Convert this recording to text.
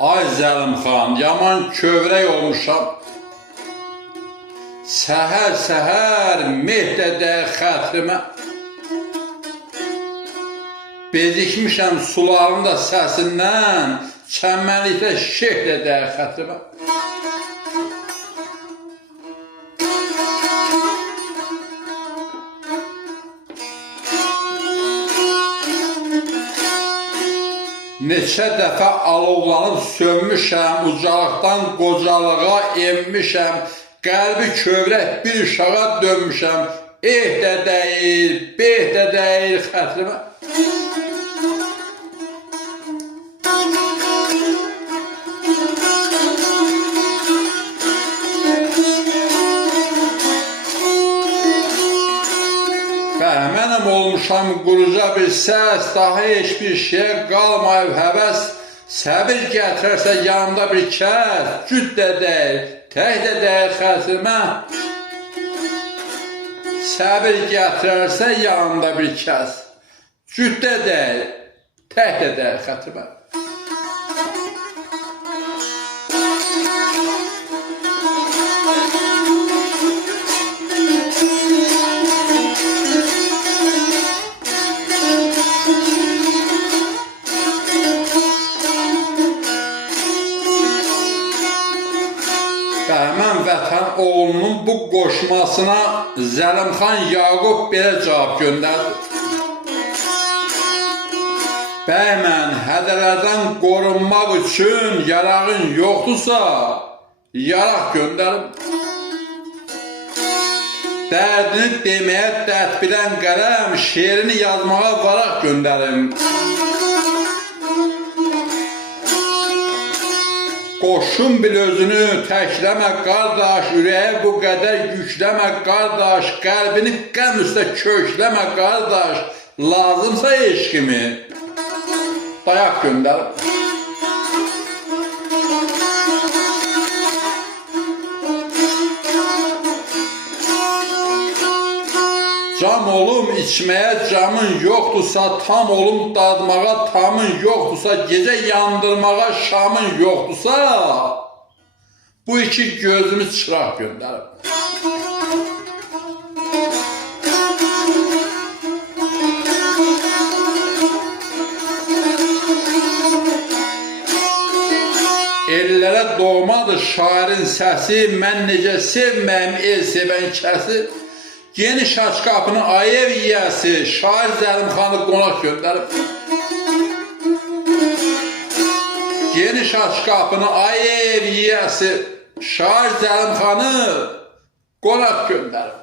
Ay Zəlim xan, yaman kövrək olmuşam. Səhər-səhər mehdədə xətrimə. Bezikmişəm suların da səsindən, çəmənlikdə şehdə xətrimə. Neçə dəfə alovlanıb sönmüşəm, ucalıqdan qocalığa enmişəm, qəlbi kövrək bir uşağa dönmüşəm, də deyil, də deyil xətrimə. Bəhmənəm olmuşam quruca bir səs, daha heç bir şeyə qalmayıb həvəs, səbir gətirərsə yanımda bir kəs, cüd də deyil, tək də deyil xətrimə. Səbir gətirərsə yanımda bir kəs, cüd də deyil, tək də deyil xətrimə. Bəhmən vətən oğlunun bu qoşmasına Zəlim xan Yaqub belə cavab göndərdi. Bəhmən, hədələrdən qorunmaq üçün yarağın yoxdursa, yaraq göndərim. Dərdini deməyə dərd bilən qələm, şeirini yazmağa varaq göndərim. Qoşun bil özünü, təkləmə qardaş, ürəyə bu qədər yükləmə qardaş, qəlbini qəm üstə kökləmə qardaş, lazımsa eşkimi, dayaq göndər. Cam olum içməyə camın yoxdursa, tam olum dadmağa tamın yoxdursa, gecə yandırmağa şamın yoxdursa, bu iki gözümüz çıraq göndərib. Ellərə doğmadır şairin səsi, mən necə sevməyim el sevən kəsi. Geniş aç qapını ayev yiyəsi, şair Zəlim xanı qonaq göndərib. Geniş aç qapını ayev yiyəsi, şair Zəlim xanı qonaq göndərib.